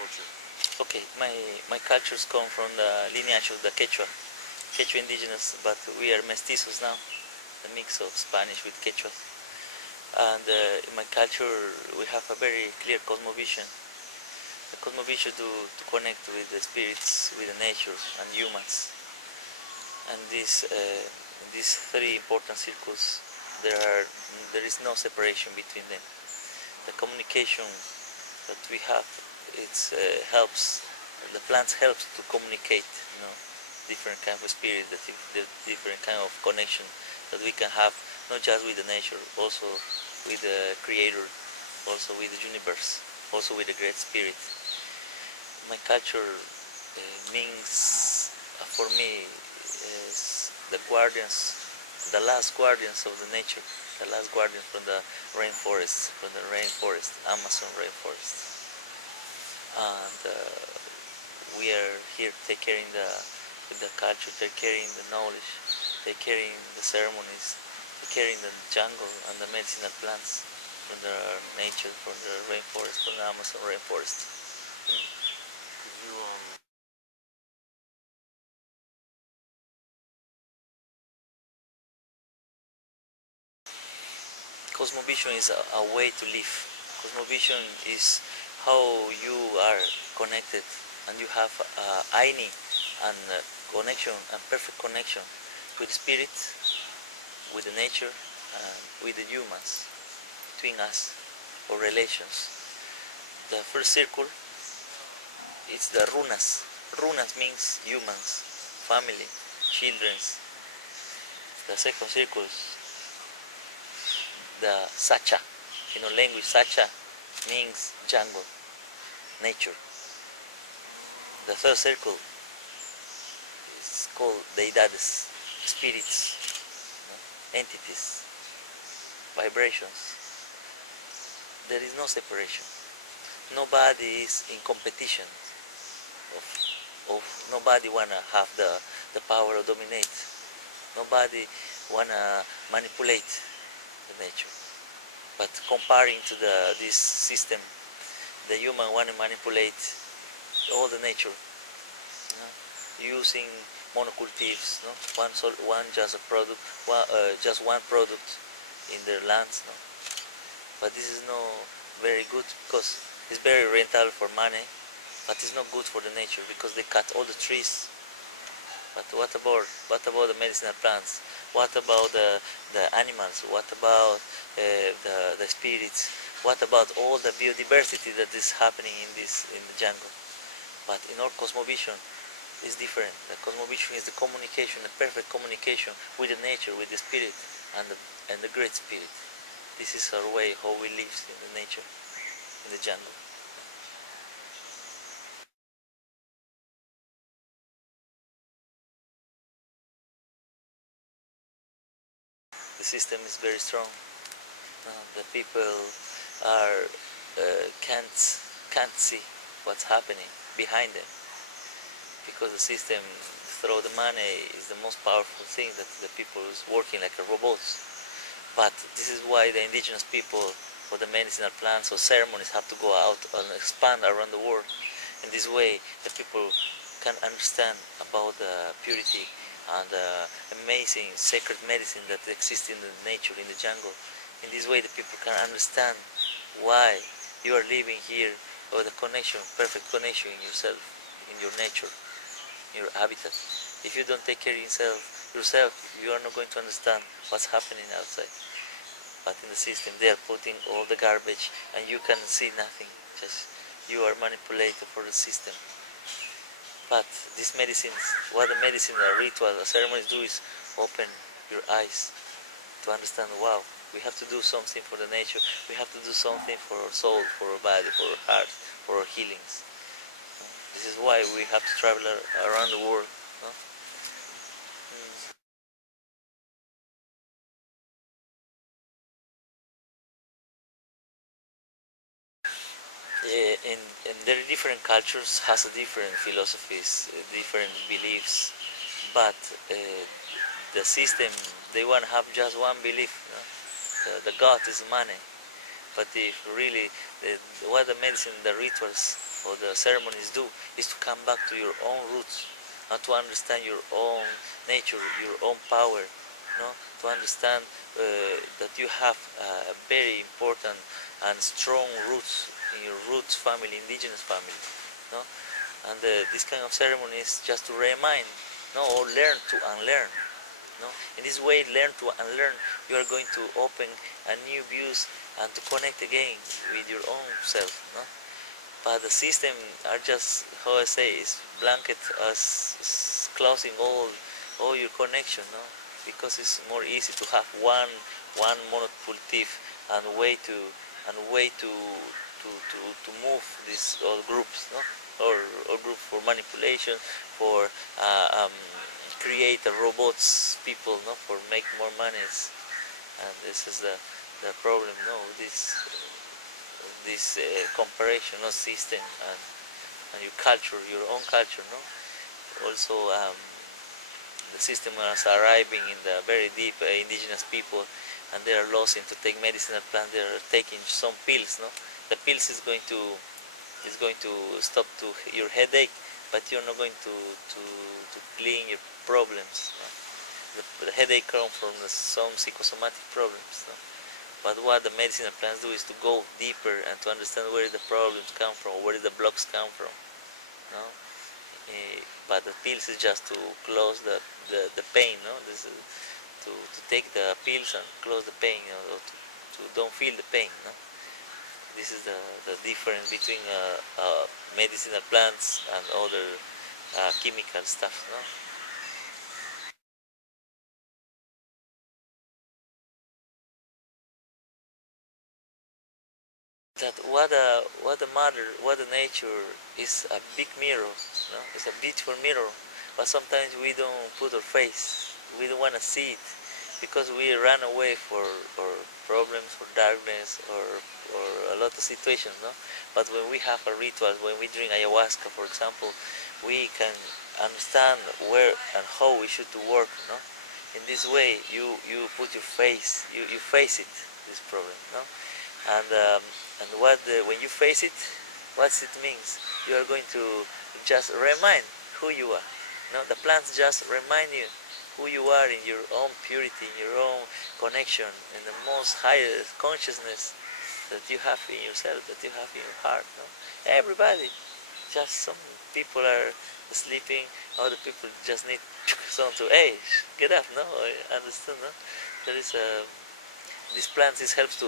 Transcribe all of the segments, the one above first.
culture? Okay, my cultures come from the lineage of the Quechua indigenous, but we are mestizos now, a mix of Spanish with Quechua. And in my culture we have a very clear cosmovision. The cosmovision to connect with the spirits, with the nature and humans. And in these three important circles, there is no separation between them. The communication that we have, helps. The plants helps to communicate, different kind of spirit, the different kind of connection that we can have, not just with the nature, also with the Creator, also with the universe, also with the Great Spirit. My culture means, for me, is the guardians, the last guardians of the nature, the last guardians from the rainforest, Amazon rainforest. And we are here take care in the culture, take care in the knowledge, take care in the ceremonies, take care in the jungle and the medicinal plants from the nature, from the rainforest, from the Amazon rainforest. Could you Cosmovision is a way to live. Cosmovision is how you are connected, and you have aini and connection, and perfect connection with spirit, with the nature, and with the humans, between us, or relations. The first circle is the runas. Runas means humans, family, children's. The second circle is the sacha. Language sacha means jungle, nature. The third circle is called deidades, spirits, entities, vibrations. There is no separation. Nobody is in competition. Nobody wanna have the power to dominate. Nobody wanna manipulate the nature. But comparing to this system, the human want to manipulate all the nature, using monocultives, one just a product, just one product in their lands. But this is not very good, because it's very rental for money, but it's not good for the nature, because they cut all the trees. But what about the medicinal plants? What about the animals? What about the spirits? What about all the biodiversity that is happening in the jungle? But in our cosmovision, it's different. The cosmovision is the communication, the perfect communication with the nature, with the spirit, and the great spirit. This is our way how we live in the nature, in the jungle. The system is very strong. The people can't see what's happening behind them, because the system, through the money, is the most powerful thing that the people is working like robots. But this is why the indigenous people, for the medicinal plants or ceremonies, have to go out and expand around the world. In this way, the people can understand about the purity and the amazing sacred medicine that exists in the nature, in the jungle. In this way, the people can understand why you are living here, or the connection, perfect connection in yourself, in your nature, in your habitat. If you don't take care of yourself, you are not going to understand what's happening outside. But in the system, they are putting all the garbage, and you can see nothing. Just you are manipulated for the system. But these medicines, what the medicine, the ritual, the ceremonies do is open your eyes to understand, wow, we have to do something for the nature, we have to do something for our soul, for our body, for our heart, for our healings. This is why we have to travel around the world. And there are different cultures, has a different philosophies, different beliefs, but the system, they want to have just one belief. The God is money. But if really, what the medicine, the rituals, or the ceremonies do, is to come back to your own roots, and to understand your own nature, your own power, to understand that you have very important and strong roots in your roots family, indigenous family, and this kind of ceremony is just to remind, or learn to unlearn. In this way, learn to unlearn, you are going to open a new views and to connect again with your own self. But the system are just, how I say, is blanket as closing all your connection, because it's more easy to have one monocultive and way to move these all groups, or group for manipulation, for create a robots people, for make more money. And this is the problem, this comparison, system, and your culture, your own culture, also the system is arriving in the very deep indigenous people, and they are lost into take medicinal plants. They are taking some pills, the pills is going to stop to your headache, but you're not going to clean your problems. The headache comes from some psychosomatic problems. But what the medicinal plants do is to go deeper and to understand where the problems come from, where the blocks come from. But the pills is just to close the pain. This is to take the pills and close the pain, or to don't feel the pain. This is the difference between medicinal plants and other chemical stuff. That what the mother, what the nature is a big mirror, it's a beautiful mirror, but sometimes we don't put our face, we don't want to see it, because we run away for problems, for darkness, or a lot of situations, But when we have a ritual, when we drink ayahuasca, for example, we can understand where and how we should to work, In this way, you put your face, you face it, this problem, And when you face it, what it means? You are going to just remind who you are. The plants just remind you who you are in your own purity, in your own connection, in the most highest consciousness that you have in yourself, that you have in your heart. Everybody, just some people are sleeping, other people just need someone to, hey, get up, I understand, There is this plant helps to,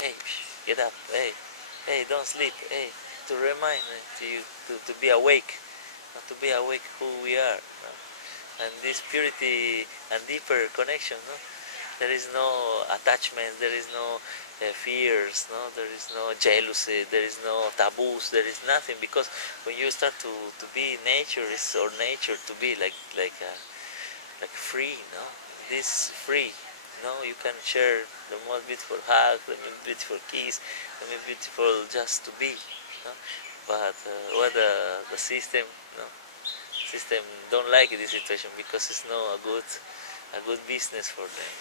hey, get up, hey, don't sleep, hey, to remind you to be awake, to be awake who we are, and this purity and deeper connection, there is no attachment, there is no fears, there is no jealousy, there is no taboos, there is nothing, because when you start to be nature, it's our nature to be like free, this free. You can share the most beautiful hug, the most beautiful kiss, the most beautiful just to be. But what the system, system don't like this situation, because it's not a good business for them.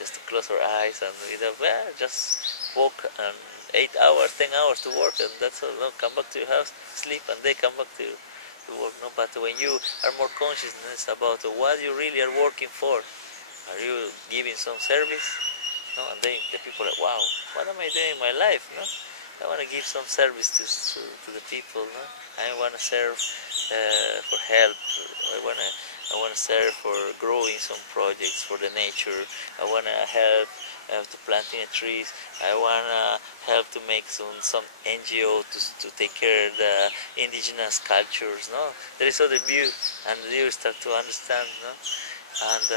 Just to close our eyes and just walk and 8 hours, 10 hours to work, and that's all. Come back to your house, sleep, and they come back to work. But when you are more consciousness about what you really are working for, are you giving some service? And then the people are like, wow, what am I doing in my life? I want to give some service to the people. I want to serve for help. I want to serve for growing some projects for the nature. I want to help to planting trees. I want to help to make some NGO to take care of the indigenous cultures. There is other view, and you start to understand. And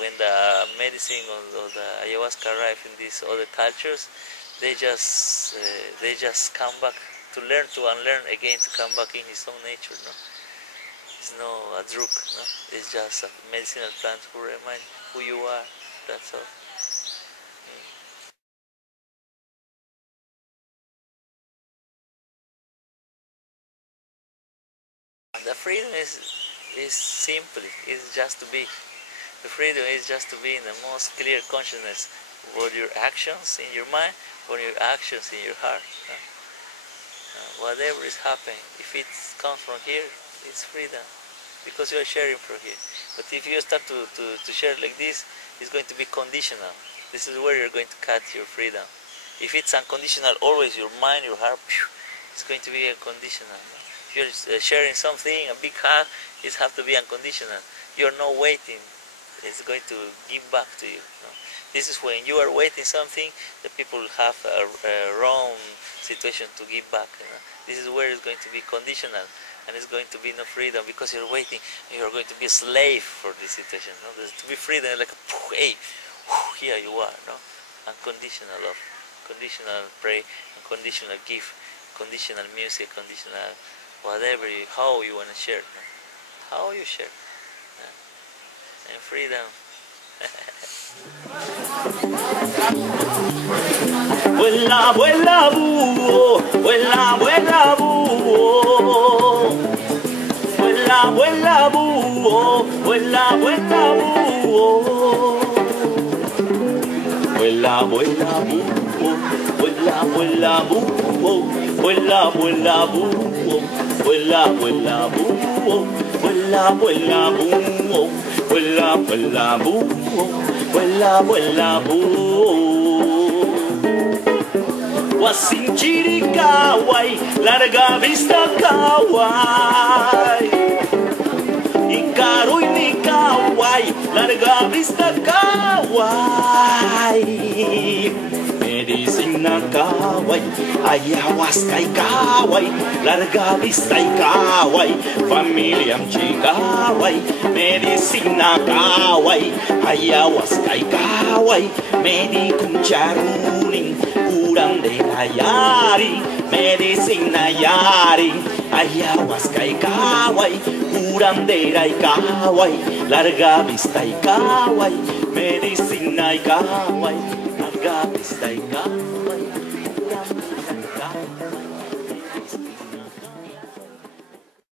when the medicine or the ayahuasca arrive in these other cultures, they just come back to learn to unlearn again, to come back in his own nature. It's not a drug. It's just a medicinal plant who remind who you are. That's all. The freedom is simply just to be. The freedom is just to be in the most clear consciousness for your actions in your mind, for your actions in your heart. Whatever is happening, if it comes from here, it's freedom, because you are sharing from here. But if you start to share like this, it's going to be conditional. This is where you're going to cut your freedom. If it's unconditional, always your mind, your heart, it's going to be unconditional. If you're sharing something, a big hug, it has to be unconditional. You're not waiting. It's going to give back to you. This is when you are waiting something, the people have a wrong situation to give back. This is where it's going to be conditional, and it's going to be no freedom, because you're waiting, and you're going to be a slave for this situation. To be freedom, like, hey, here you are. Unconditional love, conditional pray, unconditional gift, conditional music, conditional whatever, how you want to share, how you share, and freedom. Vuela, vuela, búho, vuela, vuela, búho. Vuela, vuela, búho, vuela, vuela, búho. Vuela, vuela, búho, vuela, vuela, búho. Vuela, vuela, búho, vuela, vuela, búho. Vuela, vuela, búho, vuela, vuela, búho. Vuela, vuela, búho. Wasinchiri kawaii, larga vista kawaii. Ikaru ni kawaii, larga vista kawaii. Medicina kawaii, ayahuasca kawaii, larga vista kawaii. Familia mchi kawaii, medicina kawaii, ayahuasca kawaii. Medicum charunin, curandera yari, medicina yari, ayahuasca kawaii, curandera kawaii, larga vista kawaii, medicina kawaii, larga vista kawaii.